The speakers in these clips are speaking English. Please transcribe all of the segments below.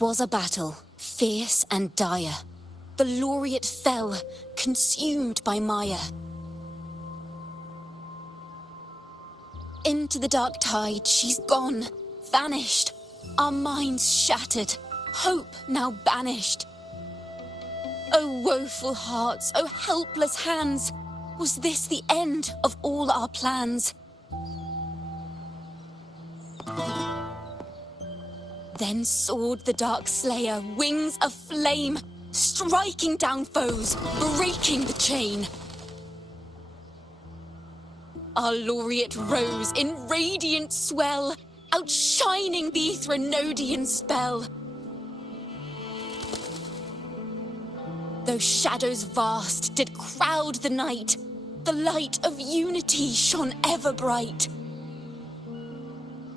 'Twas a battle, fierce and dire. The laureate fell, consumed by mire. Into the dark tide she's gone, vanished. Our minds shattered, hope now banished. O woeful hearts, O helpless hands, was this the end of all our plans? Then soared the dark slayer, wings of flame, striking down foes, breaking the chain. Our laureate rose in radiant swell, outshining the Threnodian spell. Though shadows vast did crowd the night, the light of unity shone ever bright.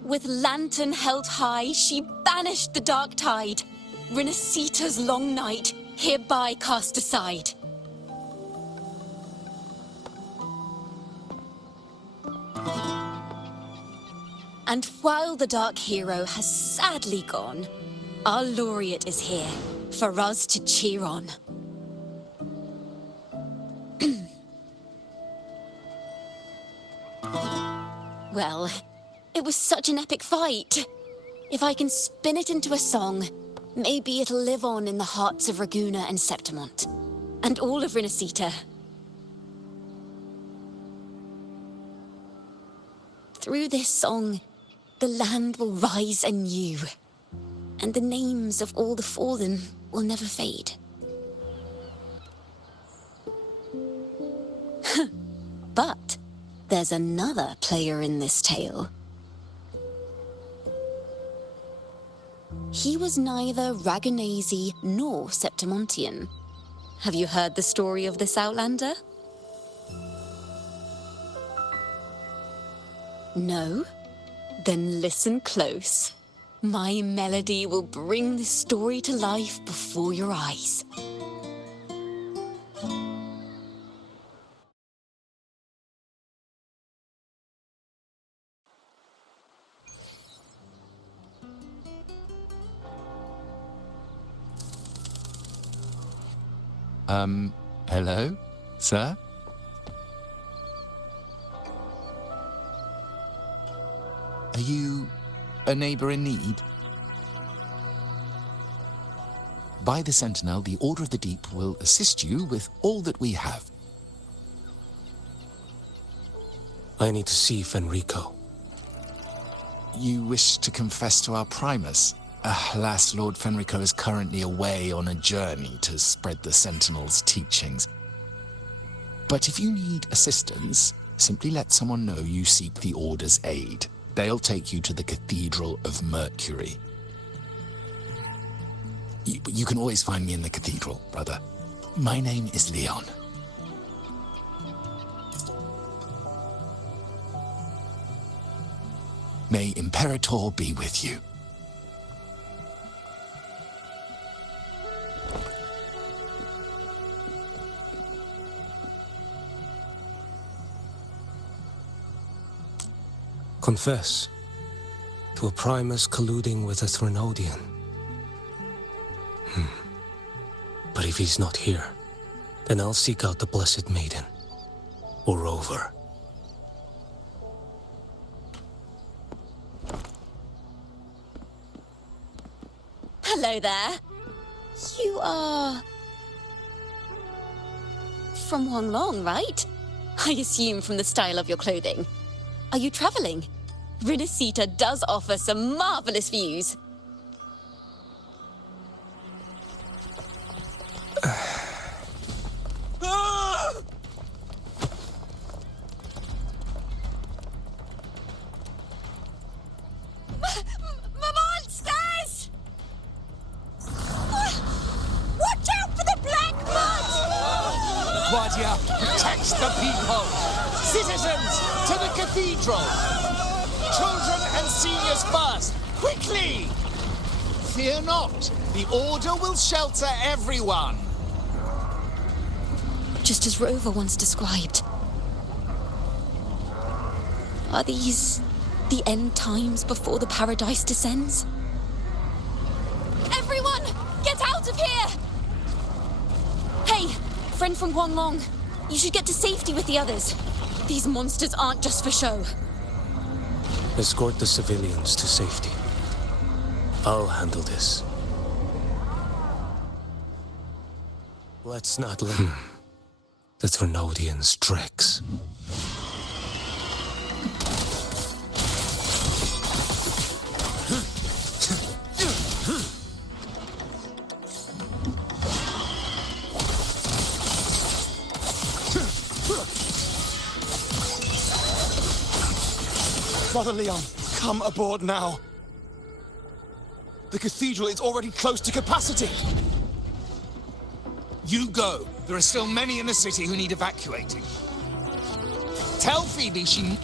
With lantern held high, she banished the dark tide. Rinascita's long night, hereby cast aside. And while the dark hero has sadly gone, our laureate is here for us to cheer on. Well, it was such an epic fight. If I can spin it into a song, maybe it'll live on in the hearts of Raguna and Septimont, and all of Rinascita. Through this song, the land will rise anew, and the names of all the fallen will never fade. But there's another player in this tale. He was neither Raganese nor Septimontian. Have you heard the story of this outlander? No? Then listen close. My melody will bring this story to life before your eyes. Hello, sir? Are you a neighbor in need? By the Sentinel, the Order of the Deep will assist you with all that we have. I need to see Fenrico. You wish to confess to our Primus? Alas, Lord Fenrico is currently away on a journey to spread the Sentinel's teachings. But if you need assistance, simply let someone know you seek the Order's aid. They'll take you to the Cathedral of Mercury. You can always find me in the cathedral, brother. My name is Leon. May Imperator be with you. Confess to a Primus colluding with a Threnodian. But if he's not here, then I'll seek out the Blessed Maiden, or Rover. Hello there. You are... from Huanglong, right? I assume from the style of your clothing. Are you traveling? Rinascita does offer some marvelous views. Monsters! Watch out for the black mud! Guardia protects the people! Citizens, to the cathedral! Children and seniors first! Quickly! Fear not, the Order will shelter everyone! Just as Rover once described. Are these the end times before the paradise descends? Everyone, get out of here! Hey, friend from Guanglong. You should get to safety with the others. These monsters aren't just for show. Escort the civilians to safety. I'll handle this. Let's not let the Thrunodians Drex. Father Leon, come aboard now. The cathedral is already close to capacity. You go. There are still many in the city who need evacuating. Tell Phoebe she...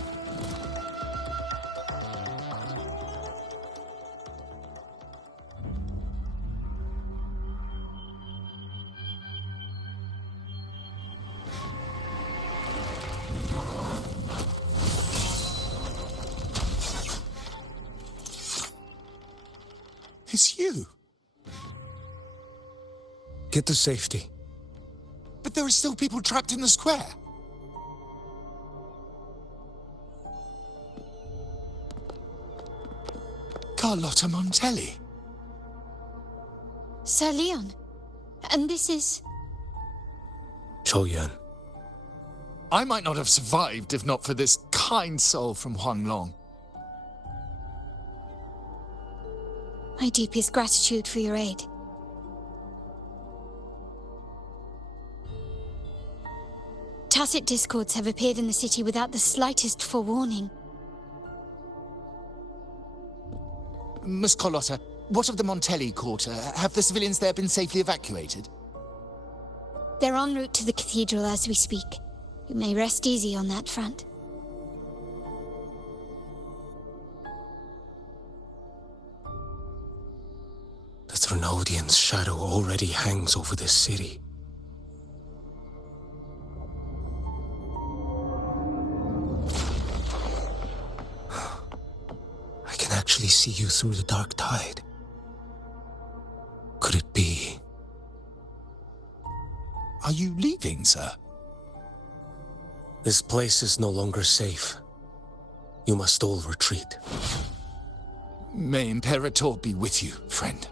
It's you. Get to safety. But there are still people trapped in the square. Carlotta Montelli. Sir Leon. And this is... Choyan. I might not have survived if not for this kind soul from Huanglong. My deepest gratitude for your aid. Tacit discords have appeared in the city without the slightest forewarning. Miss Carlotta, what of the Montelli quarter? Have the civilians there been safely evacuated? They're en route to the cathedral as we speak. You may rest easy on that front. The Thrunodian's shadow already hangs over this city. I can actually see you through the dark tide. Could it be? Are you leaving, sir? This place is no longer safe. You must all retreat. May Imperator be with you, friend.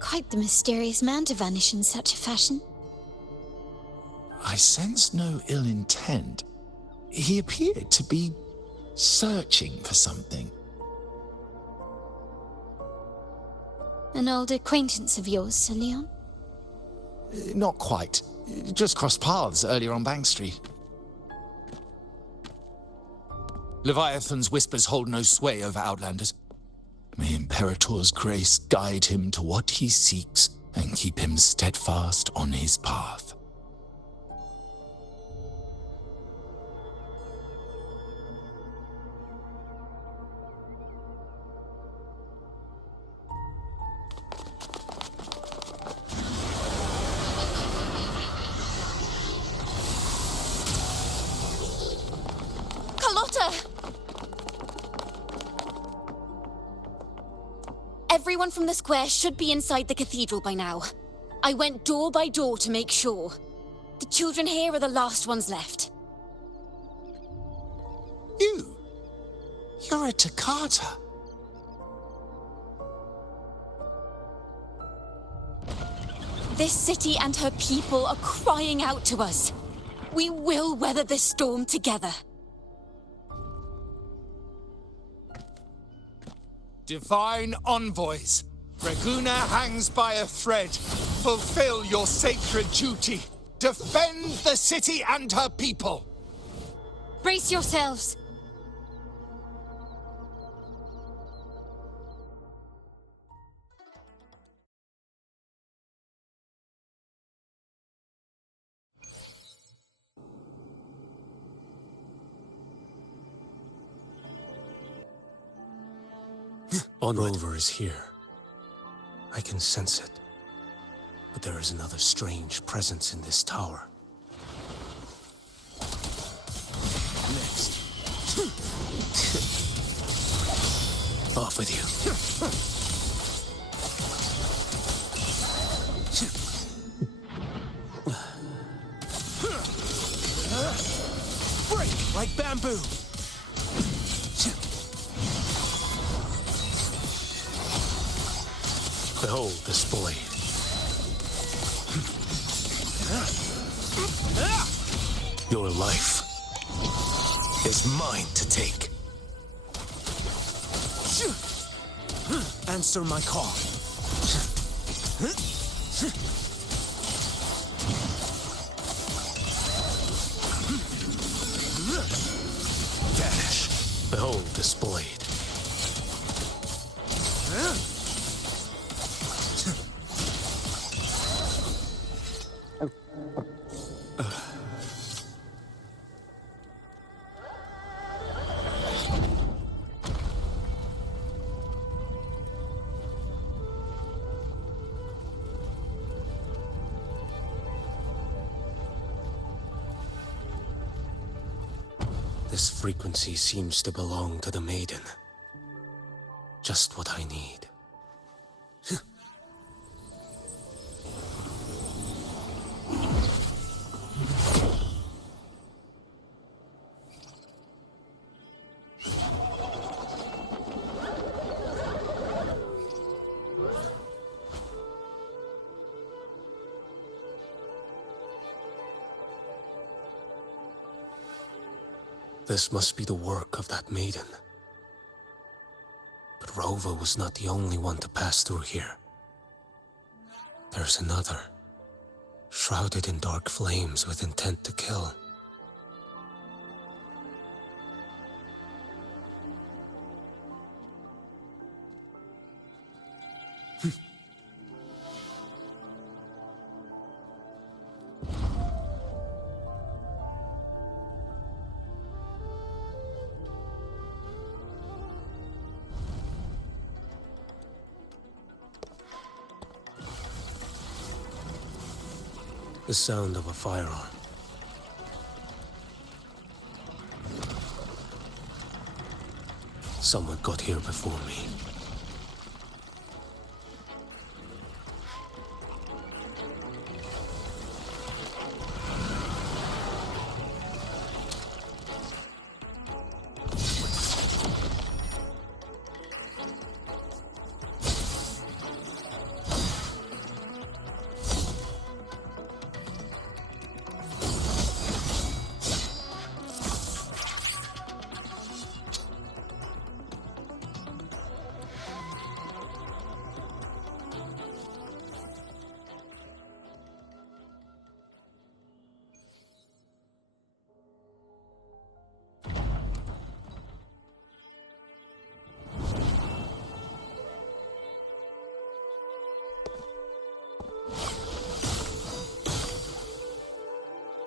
Quite the mysterious man to vanish in such a fashion. I sense no ill intent. He appeared to be searching for something. An old acquaintance of yours, Sir Leon? Not quite. Just crossed paths earlier on Bank Street. Leviathan's whispers hold no sway over Outlanders. May Imperator's grace guide him to what he seeks and keep him steadfast on his path. Carlotta! Everyone from the square should be inside the cathedral by now. I went door by door to make sure. The children here are the last ones left. You're a Toccata. This city and her people are crying out to us. We will weather this storm together. Divine envoys, Reguna hangs by a thread. Fulfill your sacred duty. Defend the city and her people. Brace yourselves. Rover is here. I can sense it. But there is another strange presence in this tower. Next. Off with you. Break like bamboo! Behold this blade. Your life is mine to take. Answer my call. Vanish. Behold this blade. This frequency seems to belong to the maiden. Just what I need. This must be the work of that maiden. But Rova was not the only one to pass through here. There's another, shrouded in dark flames with intent to kill. The sound of a firearm. Someone got here before me.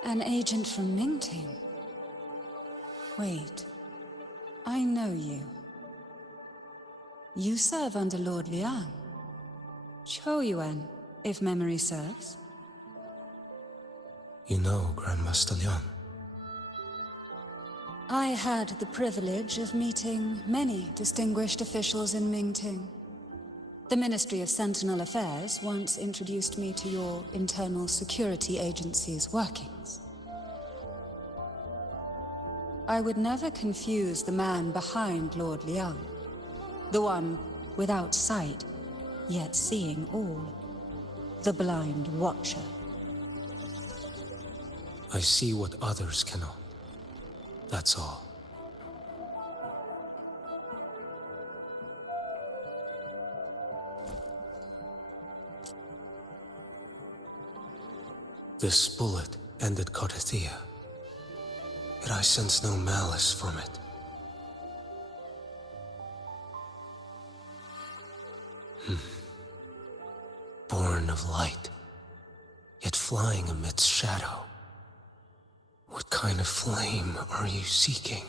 An agent from Mingting? Wait, I know you. You serve under Lord Liang. Choyuan, if memory serves. You know Grandmaster Liang. I had the privilege of meeting many distinguished officials in Mingting. The Ministry of Sentinel Affairs once introduced me to your internal security agency's workings. I would never confuse the man behind Lord Liang, the one without sight, yet seeing all, the blind watcher. I see what others cannot. That's all. This bullet ended Carthia, yet I sense no malice from it. Born of light, yet flying amidst shadow. What kind of flame are you seeking?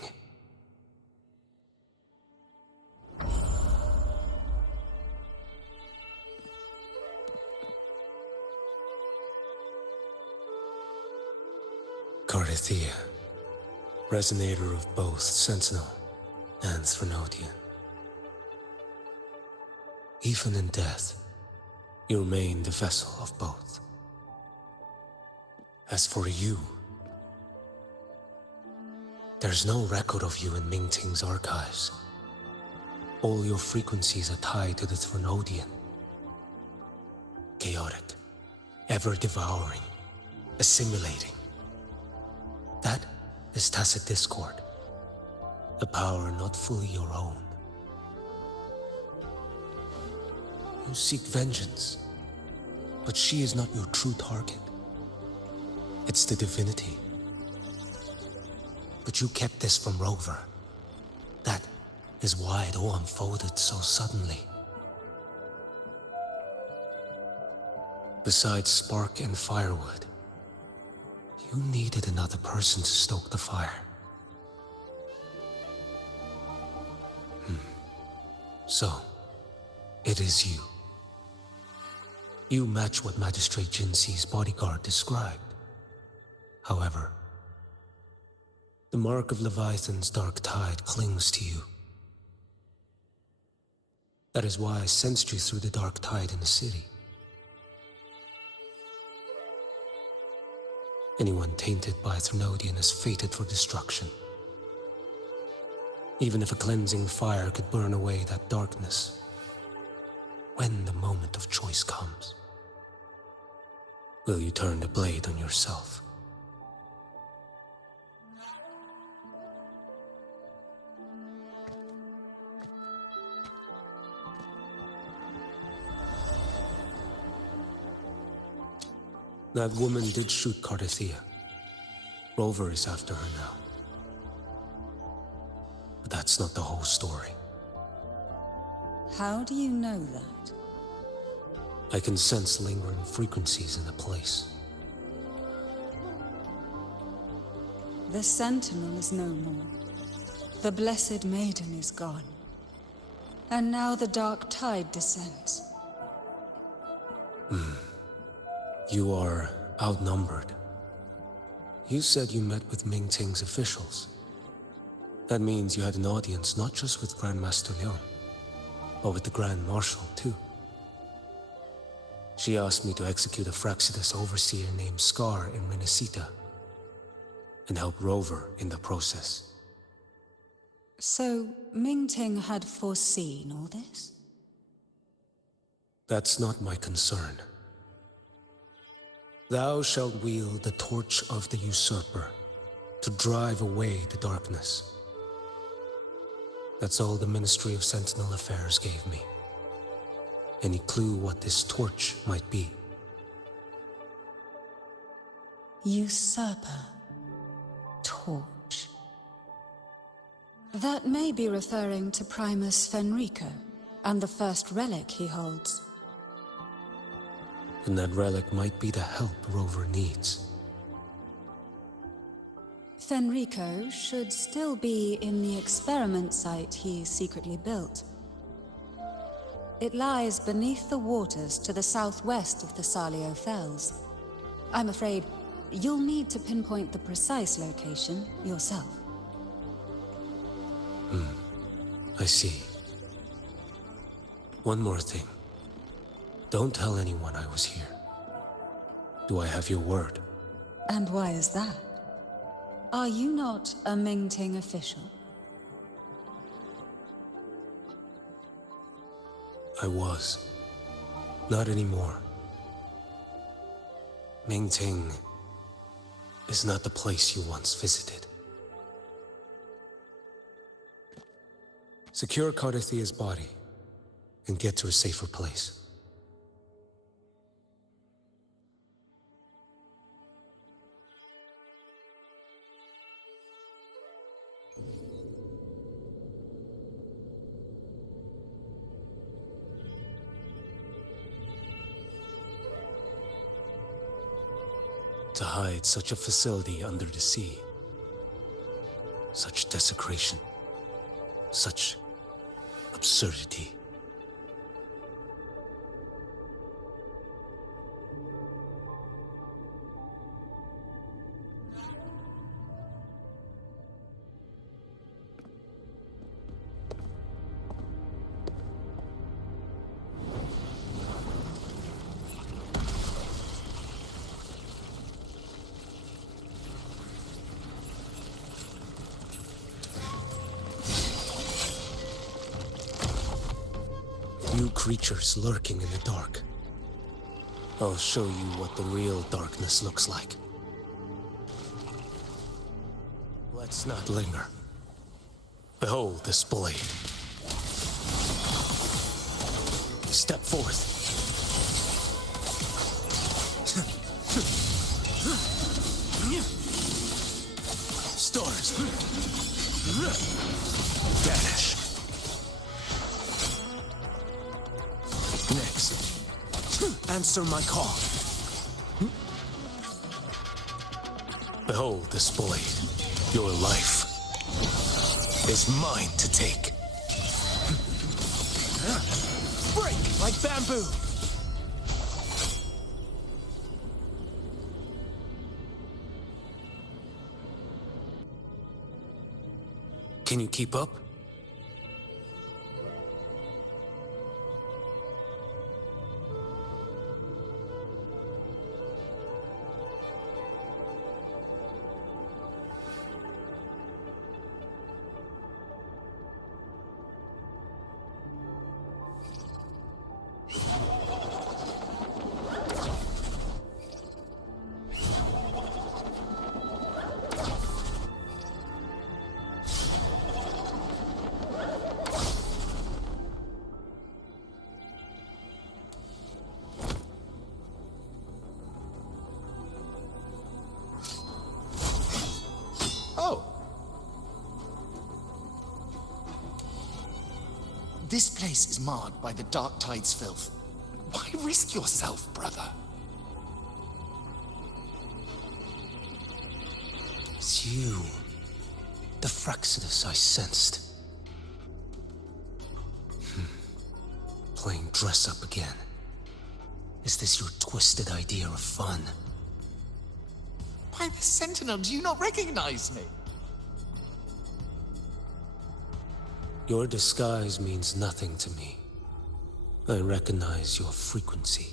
Carthia, resonator of both Sentinel and Threnodian. Even in death, you remain the vessel of both. As for you, there's no record of you in Mingting's archives. All your frequencies are tied to the Threnodian. Chaotic, ever-devouring, assimilating. That is tacit discord, a power not fully your own. You seek vengeance, but she is not your true target. It's the divinity. But you kept this from Rover. That is why it all unfolded so suddenly. Besides spark and firewood, you needed another person to stoke the fire. So, it is you. You match what Magistrate Jinxi's bodyguard described. However, the mark of Leviathan's dark tide clings to you. That is why I sensed you through the dark tide in the city. Anyone tainted by Threnodian is fated for destruction. Even if a cleansing fire could burn away that darkness, when the moment of choice comes, will you turn the blade on yourself? That woman did shoot Cardathia. Rover is after her now. But that's not the whole story. How do you know that? I can sense lingering frequencies in the place. The Sentinel is no more. The Blessed Maiden is gone. And now the dark tide descends. You are outnumbered. You said you met with Mingting's officials. That means you had an audience not just with Grandmaster Leon, but with the Grand Marshal too. She asked me to execute a Fraxidus overseer named Scar in Rinascita, and help Rover in the process. So, Mingting had foreseen all this? That's not my concern. Thou shalt wield the torch of the usurper to drive away the darkness. That's all the Ministry of Sentinel Affairs gave me. Any clue what this torch might be? Usurper. Torch. That may be referring to Primus Fenrico, and the first relic he holds. And that relic might be the help Rover needs. Fenrico should still be in the experiment site he secretly built. It lies beneath the waters to the southwest of the Salio Fells. I'm afraid you'll need to pinpoint the precise location yourself. I see. One more thing. Don't tell anyone I was here. Do I have your word? And why is that? Are you not a Mingting official? I was. Not anymore. Mingting is not the place you once visited. Secure Cardathia's body and get to a safer place. To hide such a facility under the sea. Such desecration. Such absurdity. You creatures lurking in the dark. I'll show you what the real darkness looks like. Let's not linger. Behold this blade. Step forth. Stars. Vanish. Next. Answer my call. Behold this blade. Your life is mine to take. Break like bamboo. Can you keep up? Oh. This place is marred by the Dark Tide's filth. Why risk yourself, brother? It's you. The Fraxidus I sensed. Playing dress up again. Is this your twisted idea of fun? By the Sentinel, do you not recognize me? Your disguise means nothing to me. I recognize your frequency.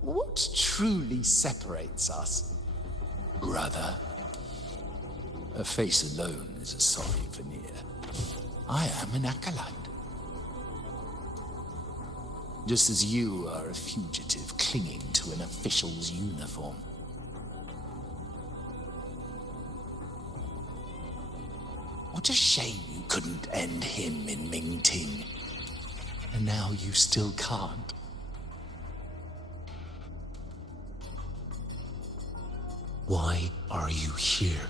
What truly separates us, brother? A face alone is a sorry veneer. I am an acolyte. Just as you are a fugitive clinging to an official's uniform. What a shame you couldn't end him in Mingting. And now you still can't. Why are you here?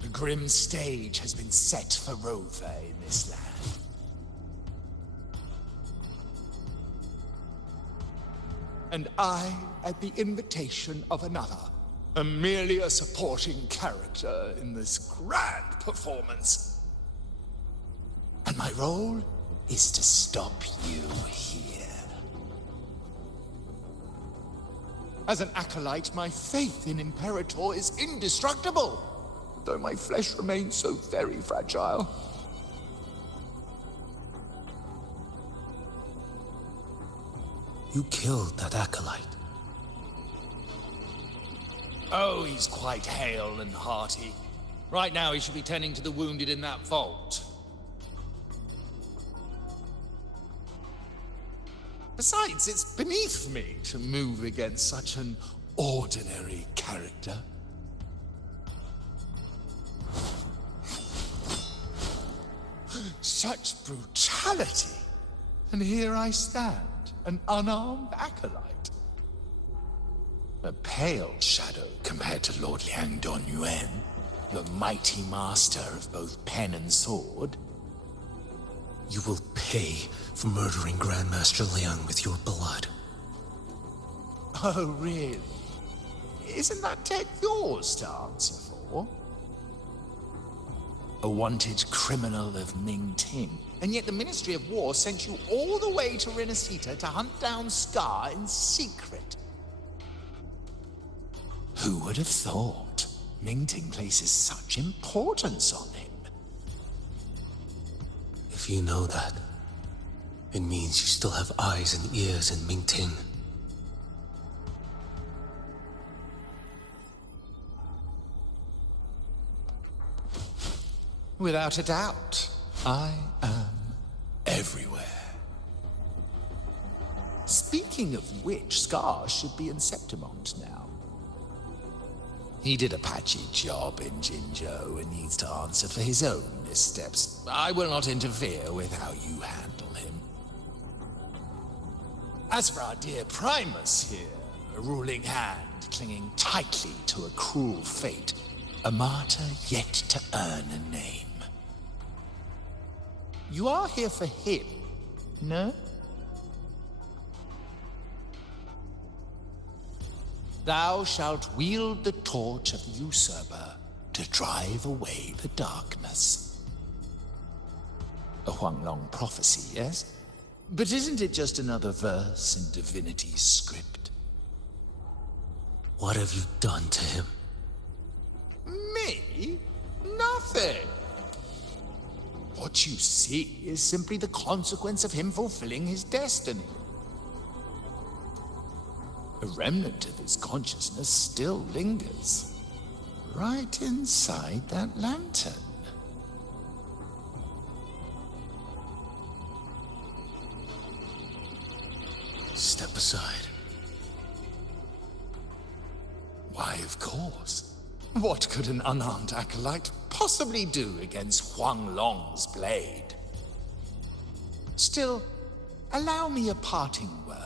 The grim stage has been set for Rover in this land. And I, at the invitation of another, am merely a supporting character in this grand performance. And my role is to stop you here. As an acolyte, my faith in Imperator is indestructible, though my flesh remains so very fragile. You killed that acolyte. Oh, he's quite hale and hearty. Right now he should be tending to the wounded in that vault. Besides, it's beneath me to move against such an ordinary character. Such brutality! And here I stand, an unarmed acolyte. A pale shadow compared to Lord Liang Don Yuan, the mighty master of both pen and sword. You will pay for murdering Grandmaster Liang with your blood. Oh, really? Isn't that tech yours to answer for? A wanted criminal of Mingting, and yet the Ministry of War sent you all the way to Rinascita to hunt down Scar in secret. Who would have thought Mingting places such importance on him? If you know that, it means you still have eyes and ears in Mingting. Without a doubt. I am everywhere. Speaking of which, Scar should be in Septimont now. He did a patchy job in Jinzhou and needs to answer for his own missteps. I will not interfere with how you handle him. As for our dear Primus here, a ruling hand clinging tightly to a cruel fate, a martyr yet to earn a name. You are here for him, no? Thou shalt wield the torch of the usurper to drive away the darkness. A Huanglong prophecy, yes? But isn't it just another verse in divinity's script? What have you done to him? Me? Nothing. What you see is simply the consequence of him fulfilling his destiny. A remnant of his consciousness still lingers, right inside that lantern. Step aside. Why, of course. What could an unarmed acolyte possibly do against Huanglong's blade? Still, allow me a parting word.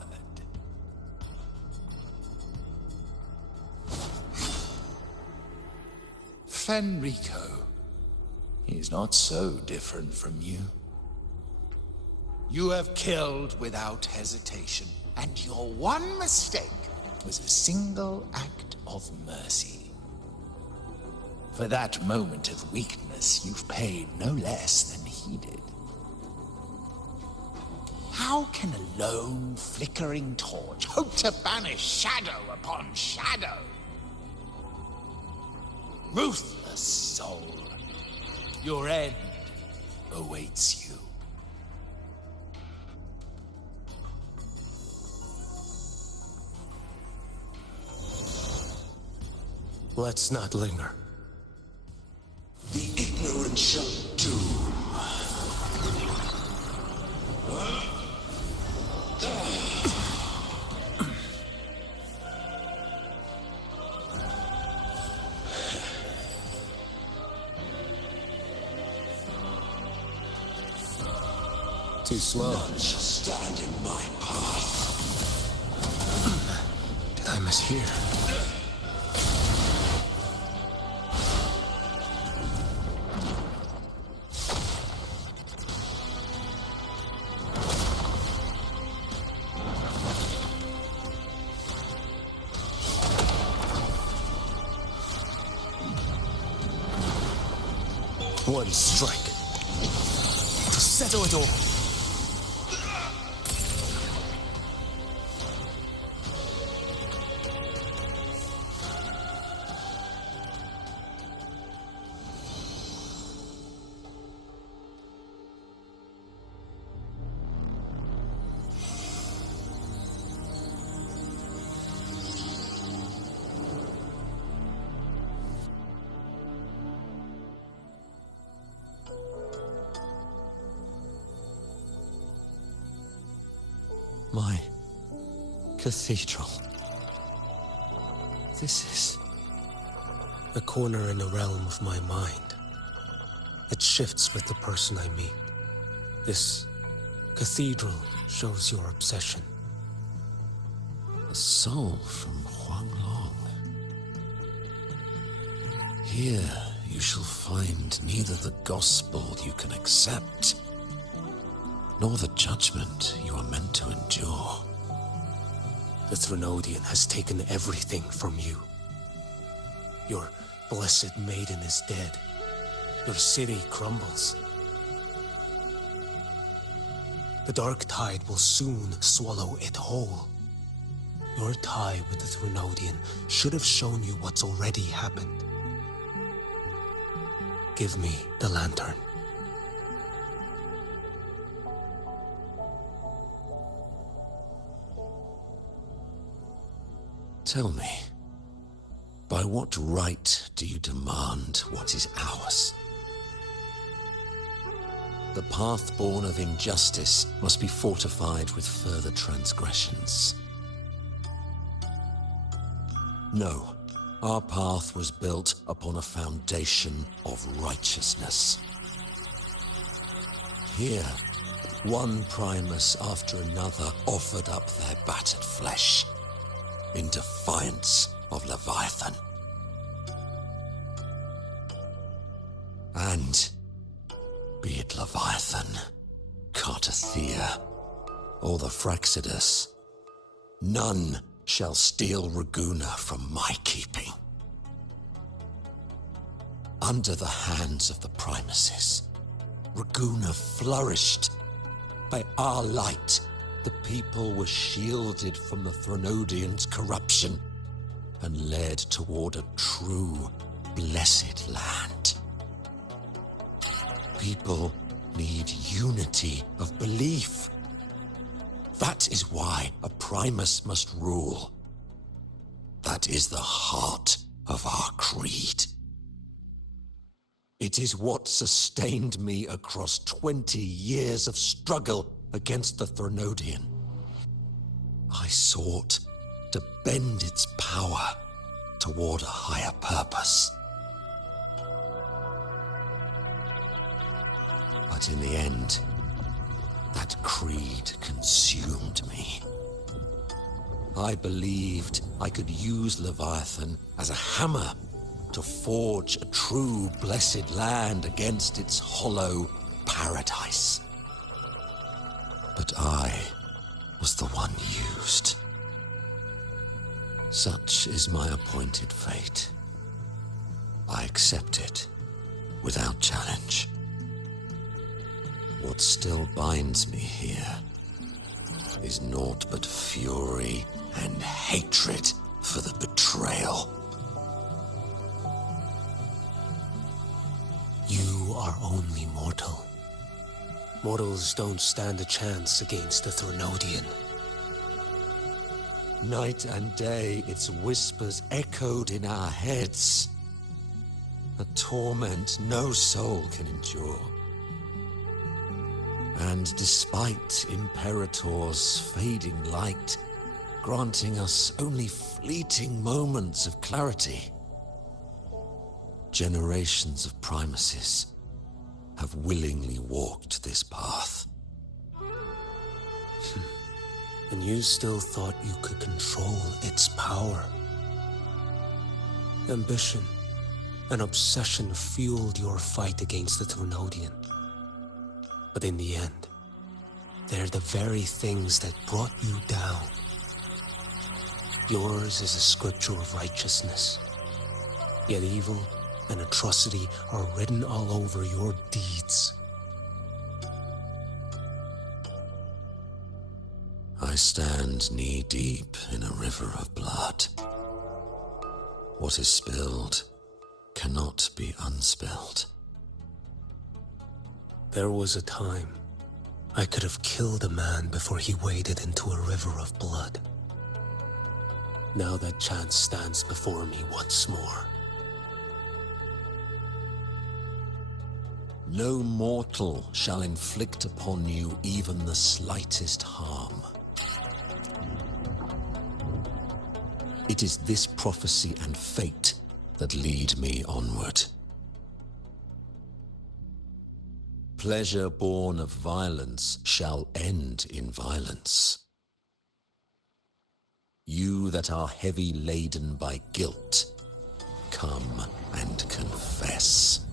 Fenrico, he's not so different from you. You have killed without hesitation, and your one mistake was a single act of mercy. For that moment of weakness, you've paid no less than he did. How can a lone, flickering torch hope to banish shadow upon shadow? Ruthless soul, your end awaits you. Let's not linger. The ignorant shall do. Too slow. None shall stand in my path. Did I mishear? One strike to settle it all. My cathedral. This is a corner in the realm of my mind. It shifts with the person I meet. This cathedral shows your obsession. A soul from Huanglong. Here you shall find neither the gospel you can accept, nor the judgment you are meant to endure. The Threnodian has taken everything from you. Your blessed maiden is dead. Your city crumbles. The dark tide will soon swallow it whole. Your tie with the Threnodian should have shown you what's already happened. Give me the lantern. Tell me, by what right do you demand what is ours? the path born of injustice must be fortified with further transgressions. No, our path was built upon a foundation of righteousness. Here, one Primus after another offered up their battered flesh in defiance of Leviathan. And be it Leviathan, Cartathea, or the Fraxidus, none shall steal Raguna from my keeping. Under the hands of the Primuses, Raguna flourished. By our light, the people were shielded from the Threnodians' corruption and led toward a true, blessed land. People need unity of belief. That is why a Primus must rule. That is the heart of our creed. It is what sustained me across 20 years of struggle against the Threnodian. I sought to bend its power toward a higher purpose. But in the end, that creed consumed me. I believed I could use Leviathan as a hammer to forge a true blessed land against its hollow paradise. But I was the one used. Such is my appointed fate. I accept it without challenge. What still binds me here is naught but fury and hatred for the betrayal. You are only mortal. Mortals don't stand a chance against the Threnodian. Night and day, its whispers echoed in our heads. A torment no soul can endure. And despite Imperator's fading light, granting us only fleeting moments of clarity, generations of Primuses have willingly walked this path. And you still thought you could control its power. Ambition and obsession fueled your fight against the Threnodian. But in the end, they're the very things that brought you down. Yours is a scripture of righteousness, yet evil and atrocity are written all over your deeds. I stand knee-deep in a river of blood. What is spilled cannot be unspilled. There was a time I could have killed a man before he waded into a river of blood. Now that chance stands before me once more. No mortal shall inflict upon you even the slightest harm. It is this prophecy and fate that lead me onward. Pleasure born of violence shall end in violence. You that are heavy laden by guilt, come and confess.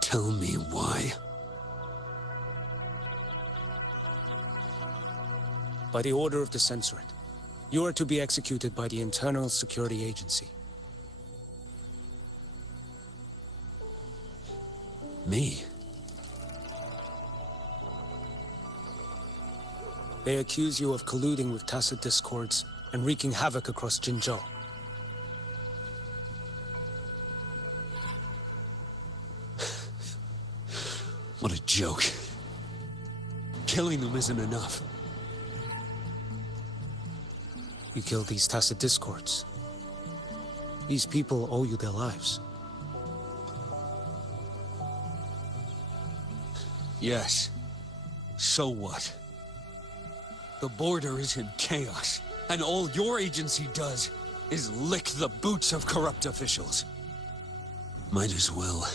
Tell me why. By the order of the Censorate, you are to be executed by the Internal Security Agency. Me? They accuse you of colluding with tacit discords and wreaking havoc across Jinzhou. What a joke. Killing them isn't enough. You killed these tacit discords. These people owe you their lives. Yes. So what? The border is in chaos, and all your agency does is lick the boots of corrupt officials. Might as well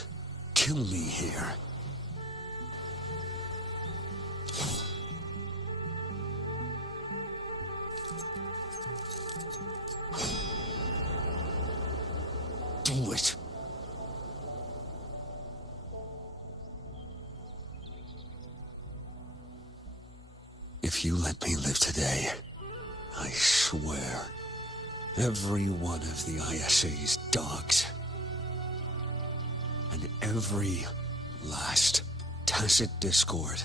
kill me here. Do it. If you let me live today, I swear, every one of the ISA's dogs, and every last tacit discord,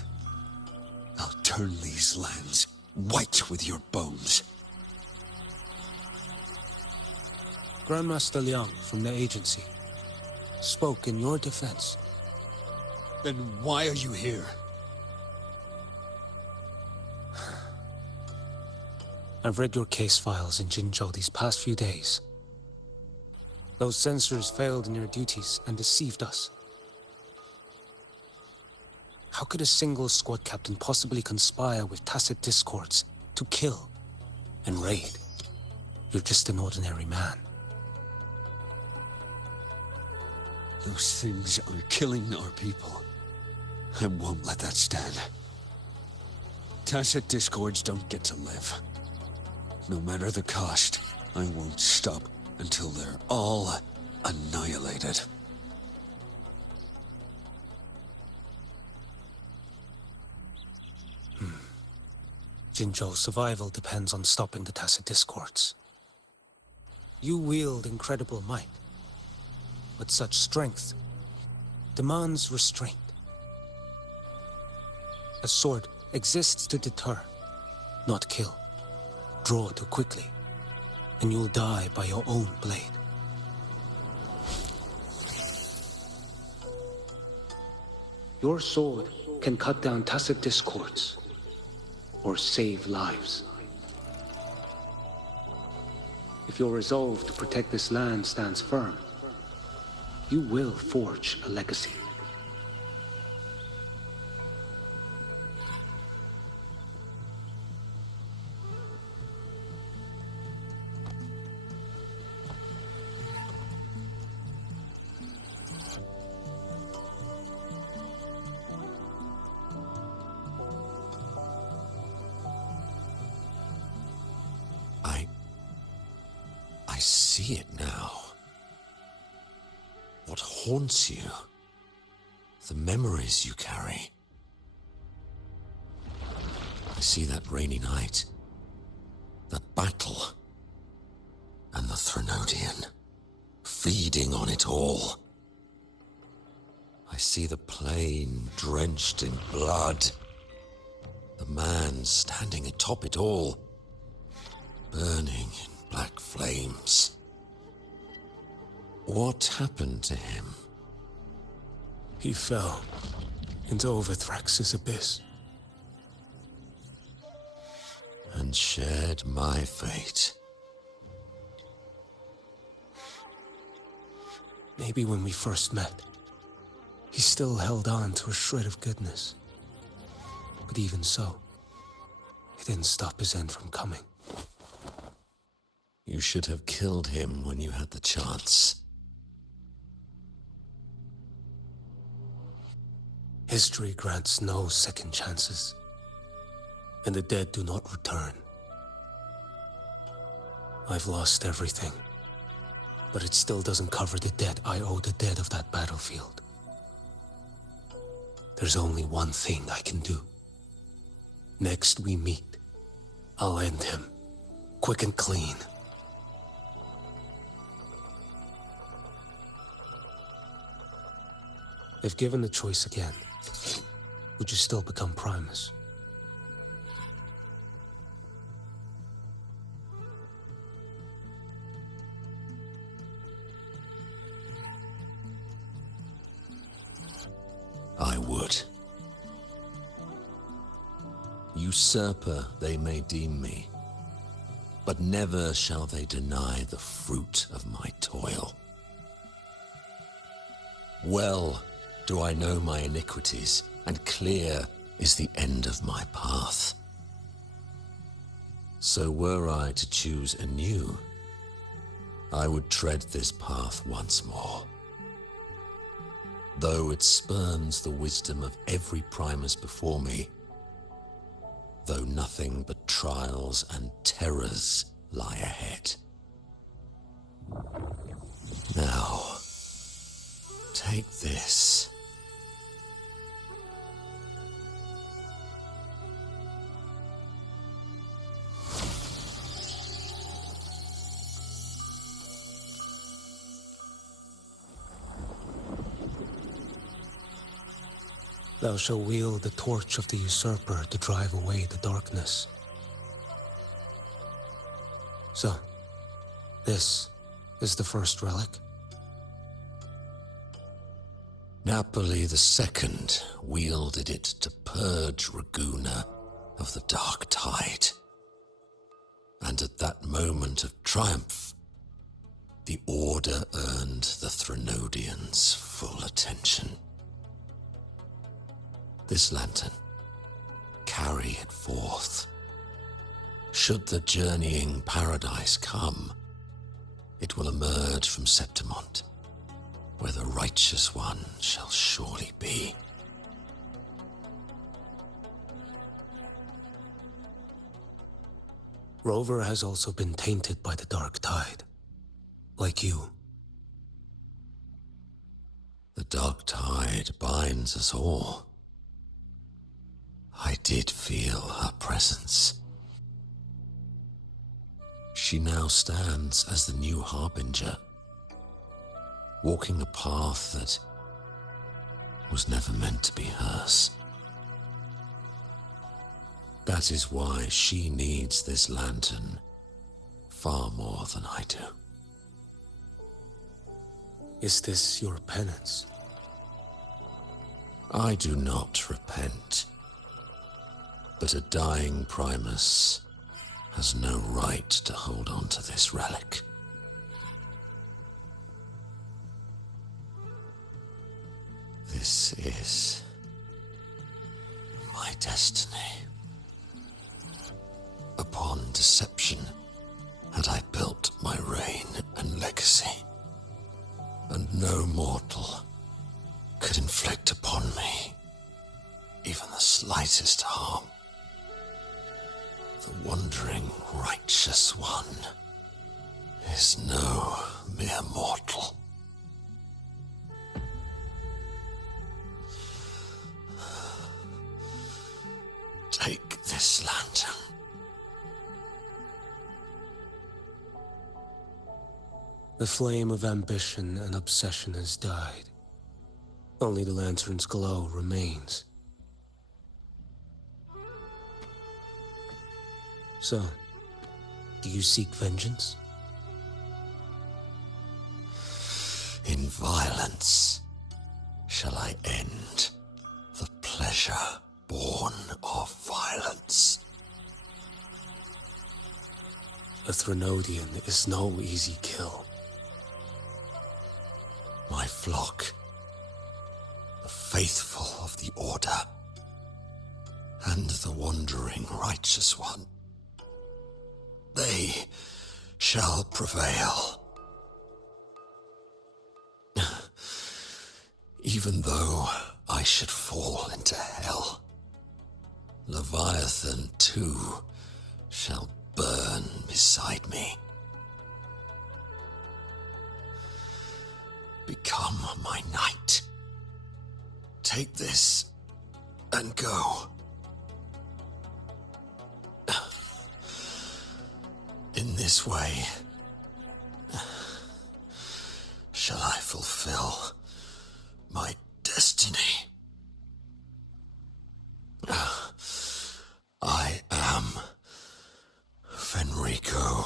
I'll turn these lands white with your bones. Grandmaster Liang from the agency spoke in your defense. Then why are you here? I've read your case files in Jinzhou these past few days. Those censors failed in their duties and deceived us. How could a single squad captain possibly conspire with tacit discords to kill and raid? You're just an ordinary man. Those things are killing our people. I won't let that stand. Tacit discords don't get to live. No matter the cost, I won't stop until they're all annihilated. Jinzhou's survival depends on stopping the tacit discords. You wield incredible might, but such strength demands restraint. A sword exists to deter, not kill. Draw too quickly, and you'll die by your own blade. Your sword can cut down tacit discords, or save lives. If your resolve to protect this land stands firm, you will forge a legacy. I see it now. What haunts you? The memories you carry. I see that rainy night. The battle. And the Threnodian, feeding on it all. I see the plain drenched in blood. The man standing atop it all, burning in black flames. What happened to him? He fell into Overthrax's abyss. And shared my fate. Maybe when we first met, he still held on to a shred of goodness. But even so, it didn't stop his end from coming. You should have killed him when you had the chance. History grants no second chances, and the dead do not return. I've lost everything, but it still doesn't cover the debt I owe the dead of that battlefield. There's only one thing I can do. Next we meet, I'll end him, quick and clean. If given the choice again, would you still become Primus? I would. Usurper they may deem me, but never shall they deny the fruit of my toil. Well do I know my iniquities, and clear is the end of my path. So were I to choose anew, I would tread this path once more. Though it spurns the wisdom of every Primus before me, though nothing but trials and terrors lie ahead. Now, take this. Thou shalt wield the torch of the usurper to drive away the darkness. So, this is the first relic? Napoli II wielded it to purge Raguna of the dark tide. And at that moment of triumph, the Order earned the Threnodians' full attention. This lantern, carry it forth. Should the journeying paradise come, it will emerge from Septimont, where the righteous one shall surely be. Rover has also been tainted by the dark tide, like you. The dark tide binds us all. I did feel her presence. She now stands as the new harbinger, walking a path that was never meant to be hers. That is why she needs this lantern far more than I do. Is this your penance? I do not repent. But a dying Primus has no right to hold on to this relic. This is my destiny. Upon deception had I built my reign and legacy, and no mortal could inflict upon me even the slightest harm. The wandering righteous one is no mere mortal. Take this lantern The flame of ambition and obsession has died. Only the lantern's glow remains. So, do you seek vengeance? In violence shall I end the pleasure born of violence. A Threnodian is no easy kill. My flock, the faithful of the Order, and the wandering righteous one, they shall prevail. Even though I should fall into hell, Leviathan too shall burn beside me. Become my knight. Take this and go. In this way, shall I fulfill my destiny. I am Fenrico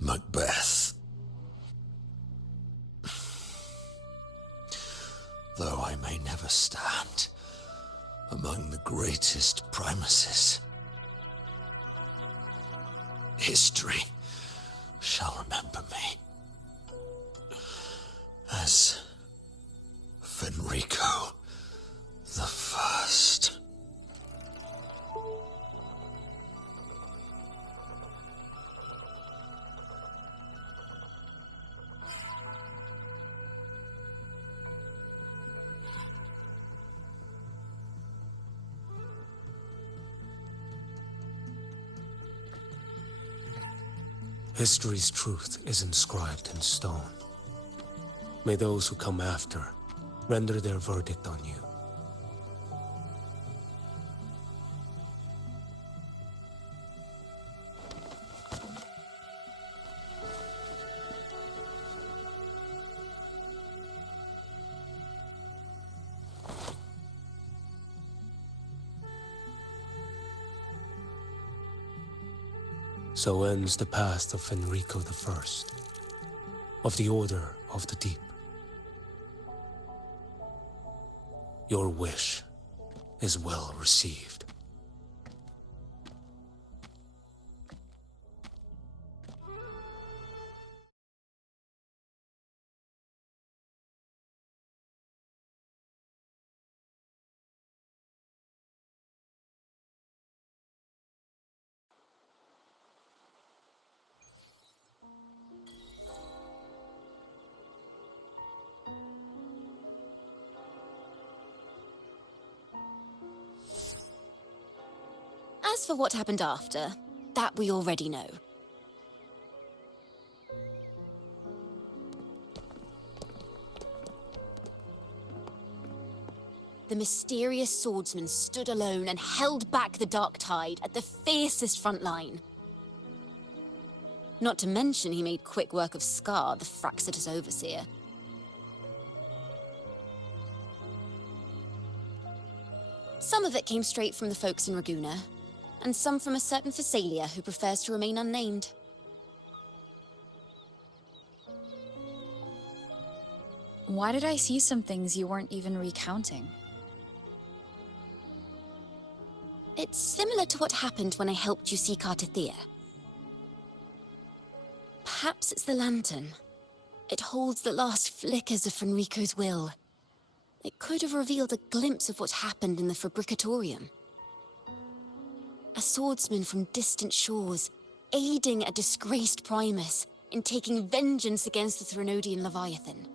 Macbeth. Though I may never stand among the greatest primuses, history shall remember me as Fenrico the First. History's truth is inscribed in stone. May those who come after render their verdict on you. So ends the past of Fenrico I, of the Order of the Deep. Your wish is well received. As for what happened after, that we already know. The mysterious swordsman stood alone and held back the dark tide at the fiercest front line. Not to mention he made quick work of Scar, the Fraxita's overseer. Some of it came straight from the folks in Raguna, and some from a certain Phasalia who prefers to remain unnamed. Why did I see some things you weren't even recounting? It's similar to what happened when I helped you seek Artethea. Perhaps it's the lantern. It holds the last flickers of Fenrico's will. It could have revealed a glimpse of what happened in the Fabricatorium. A swordsman from distant shores, aiding a disgraced Primus in taking vengeance against the Threnodian Leviathan.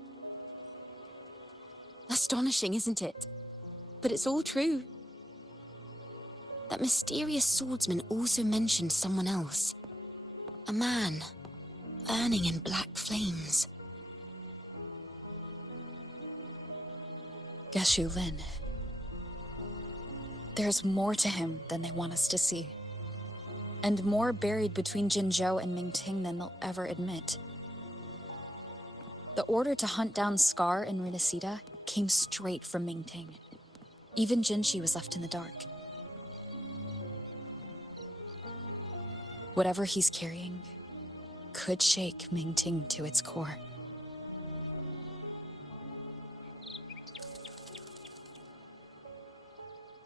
Astonishing, isn't it? But it's all true. That mysterious swordsman also mentioned someone else. A man, burning in black flames. Geshu Lin. There's more to him than they want us to see. And more buried between Jinzhou and Mingting than they'll ever admit. The order to hunt down Scar and Rinascita came straight from Mingting. Even Jinshi was left in the dark. Whatever he's carrying could shake Mingting to its core.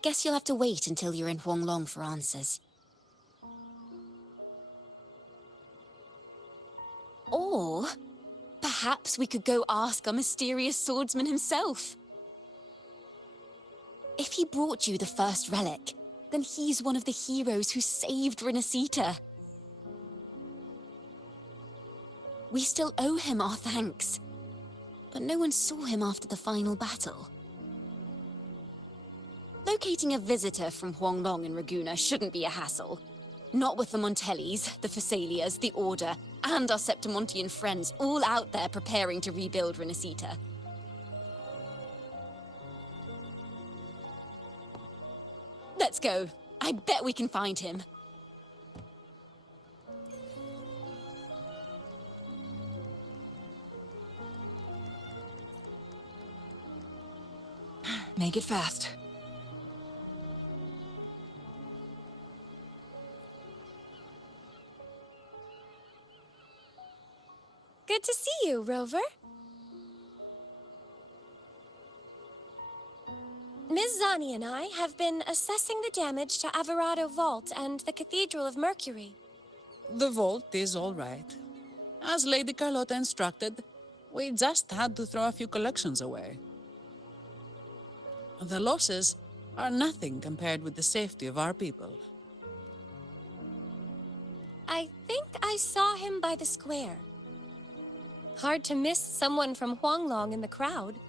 Guess you'll have to wait until you're in Huanglong for answers. Or perhaps we could go ask our mysterious swordsman himself. If he brought you the first relic, then he's one of the heroes who saved Rinascita. We still owe him our thanks, but no one saw him after the final battle. Locating a visitor from Huanglong and Raguna shouldn't be a hassle. Not with the Montellis, the Phassalias, the Order, and our Septimontian friends all out there preparing to rebuild Rinascita. Let's go. I bet we can find him. Make it fast. Good to see you, Rover. Ms. Zani and I have been assessing the damage to Averado Vault and the Cathedral of Mercury. The vault is all right. As Lady Carlotta instructed, we just had to throw a few collections away. The losses are nothing compared with the safety of our people. I think I saw him by the square. Hard to miss someone from Huanglong in the crowd.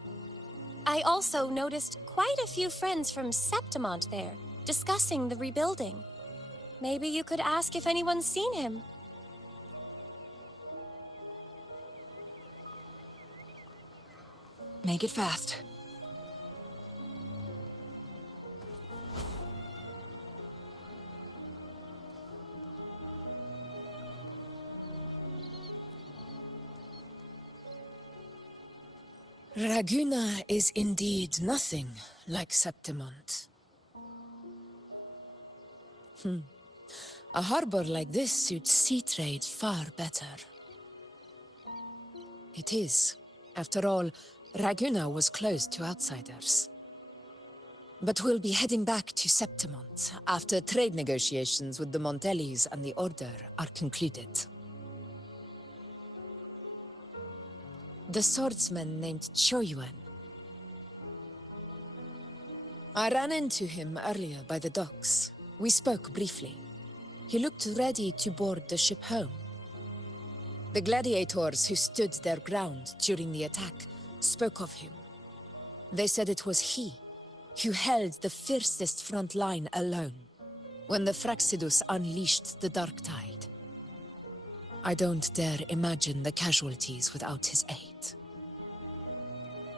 I also noticed quite a few friends from Septimont there, discussing the rebuilding. Maybe you could ask if anyone's seen him. Make it fast. Raguna is indeed nothing like Septimont. A harbor like this suits sea trade far better. It is. After all, Raguna was closed to outsiders. But we'll be heading back to Septimont after trade negotiations with the Montellis and the Order are concluded. The swordsman named Choyuan. I ran into him earlier by the docks. We spoke briefly. He looked ready to board the ship home. The gladiators who stood their ground during the attack spoke of him. They said it was he who held the fiercest front line alone when the Fraxidus unleashed the Dark Tide. I don't dare imagine the casualties without his aid.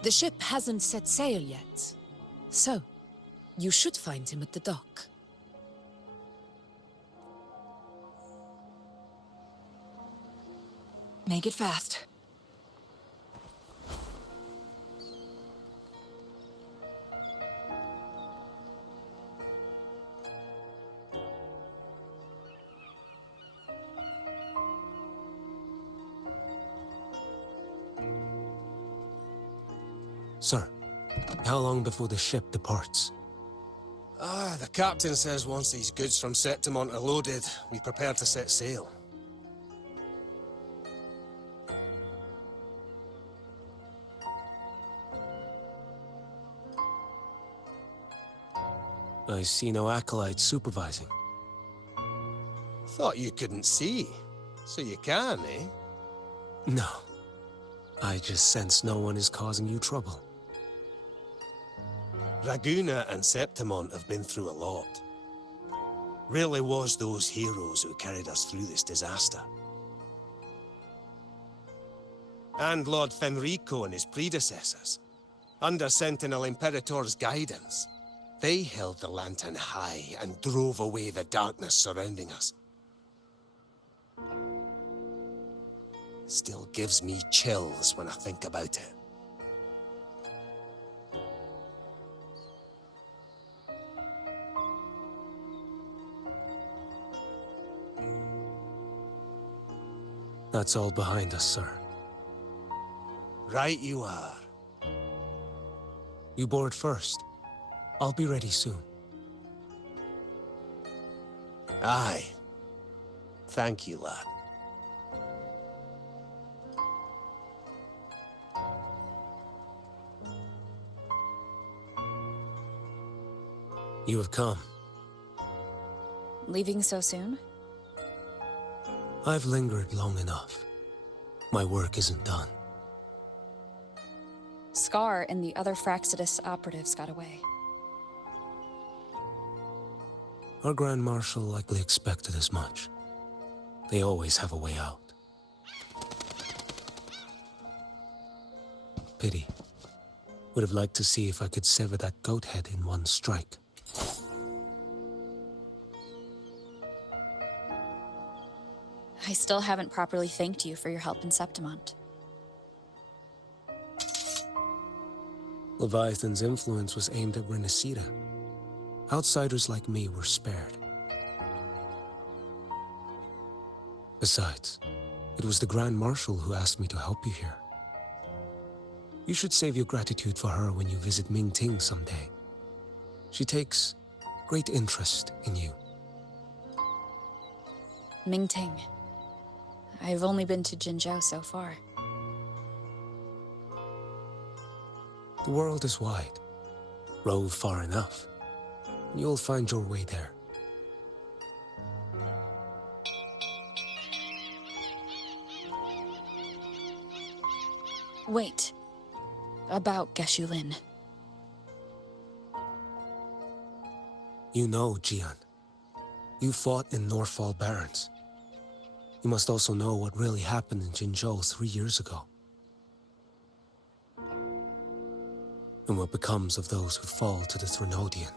The ship hasn't set sail yet, so you should find him at the dock. Make it fast. Sir, how long before the ship departs? The captain says once these goods from Septimont are loaded, we prepare to set sail. I see no acolytes supervising. Thought you couldn't see. So you can, eh? No. I just sense no one is causing you trouble. Raguna and Septimont have been through a lot. Really was those heroes who carried us through this disaster. And Lord Fenrico and his predecessors. Under Sentinel Imperator's guidance, they held the lantern high and drove away the darkness surrounding us. Still gives me chills when I think about it. That's all behind us, sir. Right you are. You board first. I'll be ready soon. Aye. Thank you, lad. You have come. Leaving so soon? I've lingered long enough. My work isn't done. Scar and the other Fraxidus operatives got away. Our Grand Marshal likely expected as much. They always have a way out. Pity. Would have liked to see if I could sever that goat head in one strike. I still haven't properly thanked you for your help in Septimont. Leviathan's influence was aimed at Rinascita. Outsiders like me were spared. Besides, it was the Grand Marshal who asked me to help you here. You should save your gratitude for her when you visit Mingting someday. She takes great interest in you. Mingting. I've only been to Jinzhou so far. The world is wide. Rove far enough. You'll find your way there. Wait. About Geshulin. You know, Jian. You fought in Norfall Barrens. You must also know what really happened in Jinzhou 3 years ago. And what becomes of those who fall to the Threnodian.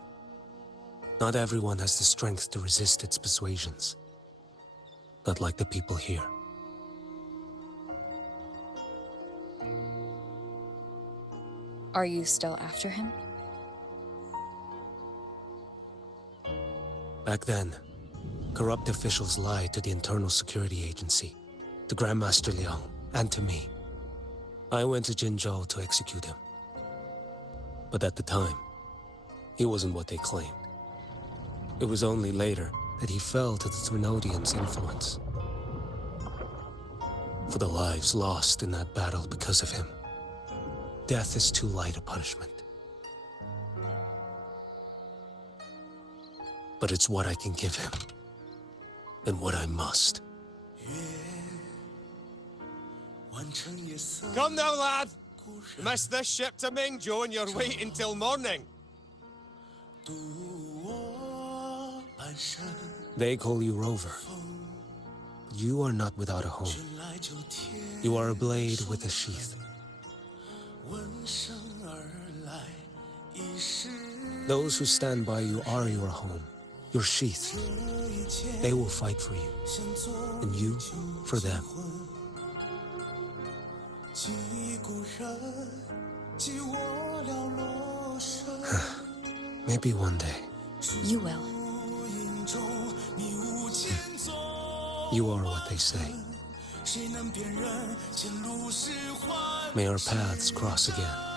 Not everyone has the strength to resist its persuasions. Not like the people here. Are you still after him? Back then, corrupt officials lied to the Internal Security Agency, to Grandmaster Liang, and to me. I went to Jinzhou to execute him. But at the time, he wasn't what they claimed. It was only later that he fell to the Threnodians' influence. For the lives lost in that battle because of him, death is too light a punishment. But it's what I can give him, and what I must. Come now, lad! You missed this ship to Mingzhou and you're waiting till morning. They call you Rover. You are not without a home. You are a blade with a sheath. Those who stand by you are your home, your sheath. They will fight for you, and you for them. Maybe one day. You will. You are what they say. May our paths cross again.